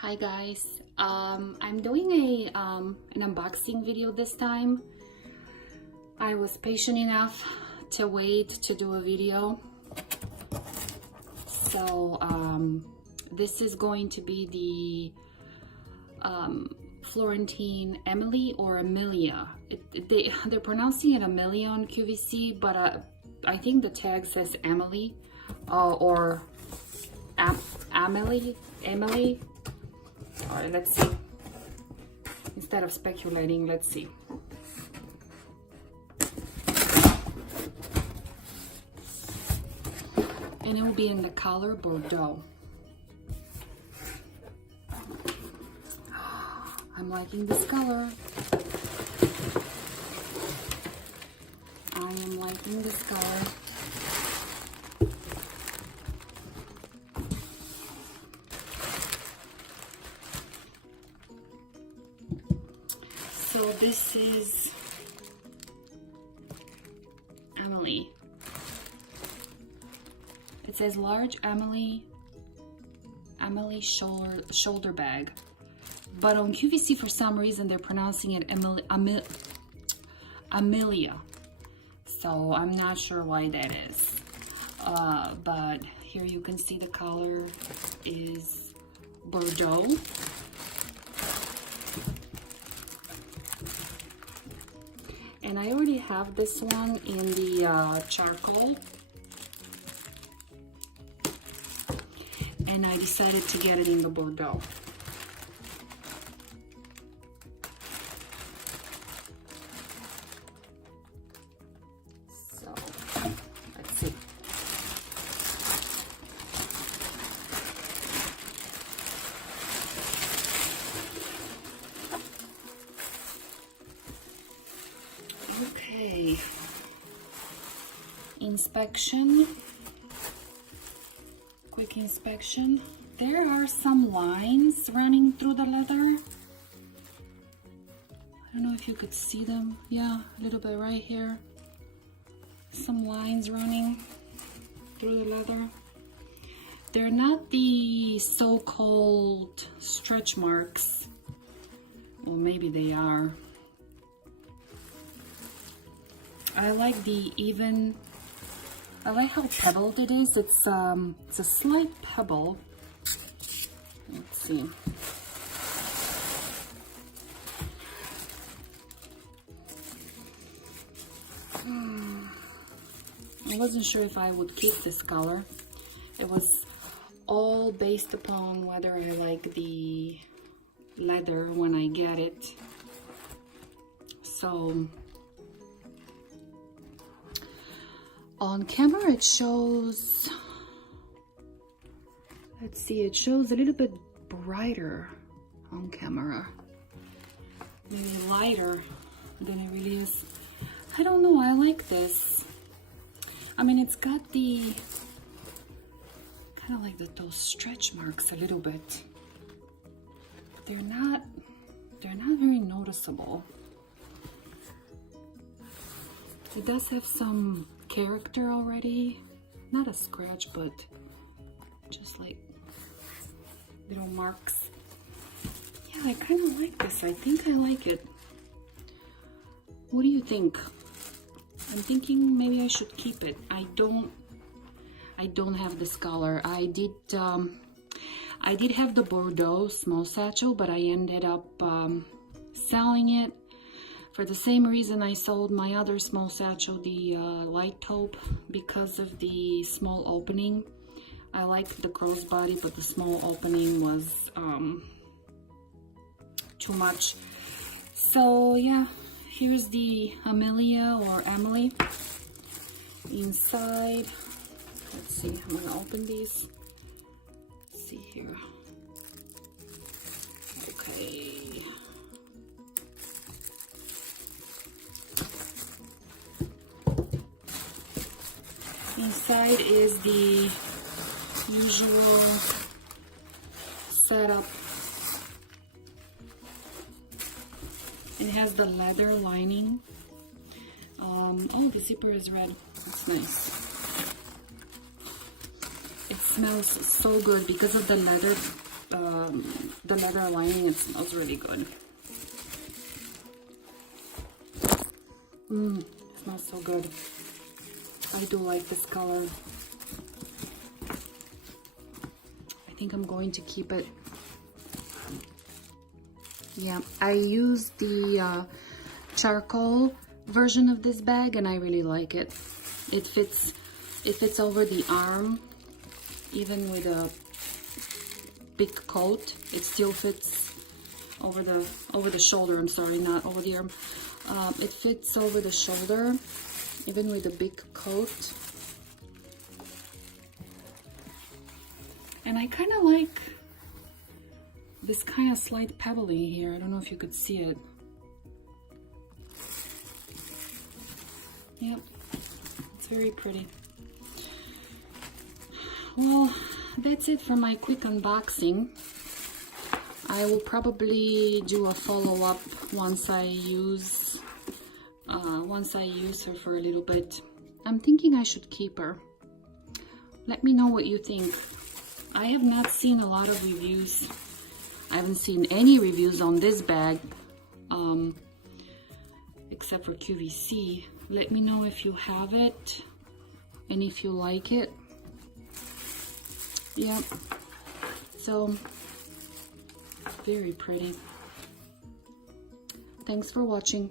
Hi guys, I'm doing an unboxing video this time. I was patient enough to wait to do a video. So this is going to be the Florentine Amelie or Amelia. They're pronouncing it Amelia on QVC, but I think the tag says Amelie or Amelie. All right, let's see. Instead of speculating, let's see. And it will be in the color Bordeaux. I'm liking this color. I am liking this color. So this is Amelie. It says large Amelie shoulder bag. But on QVC for some reason they're pronouncing it Amelia. So I'm not sure why that is. But here you can see the color is Bordeaux. And I already have this one in the charcoal. And I decided to get it in the Bordeaux. So, let's see. Okay, inspection, quick inspection. There are some lines running through the leather. I don't know if you could see them. Yeah, a little bit right here. Some lines running through the leather. They're not the so-called stretch marks. Well, maybe they are. I like the even, I like how pebbled it is. It's a slight pebble. Let's see. I wasn't sure if I would keep this color. It was all based upon whether I like the leather when I get it. So on camera it shows, let's see, it shows a little bit brighter on camera. Maybe lighter than it really is. I don't know, I like this. I mean, it's got the, kind of like those stretch marks a little bit. They're not very noticeable. It does have some character already, not a scratch, but just like little marks. Yeah, I kind of like this. I think I like it. What do you think? I'm thinking maybe I should keep it. I don't have this color. I did have the Bordeaux small satchel, but I ended up selling it for the same reason I sold my other small satchel, the light taupe, because of the small opening. I liked the crossbody, but the small opening was too much. So yeah, here's the Amelia or Amelie. Inside, let's see, I'm gonna open these. Let's see here. Okay. Inside is the usual setup. It has the leather lining. Oh, the zipper is red. That's nice. It smells so good because of the leather the leather lining. It smells really good. It smells so good. I do like this color. I think I'm going to keep it. Yeah, I use the charcoal version of this bag and I really like it. It fits over the arm, even with a big coat. It still fits over the shoulder. I'm sorry, not over the arm. It fits over the shoulder, even with a big coat. And I kind of like this kind of slight pebbly here. I don't know if you could see it. Yep, it's very pretty. Well, that's it for my quick unboxing. I will probably do a follow-up once I use her for a little bit. I'm thinking I should keep her. Let me know what you think. I have not seen a lot of reviews. I haven't seen any reviews on this bag, except for QVC. Let me know if you have it and if you like it. Yep. So, very pretty. Thanks for watching.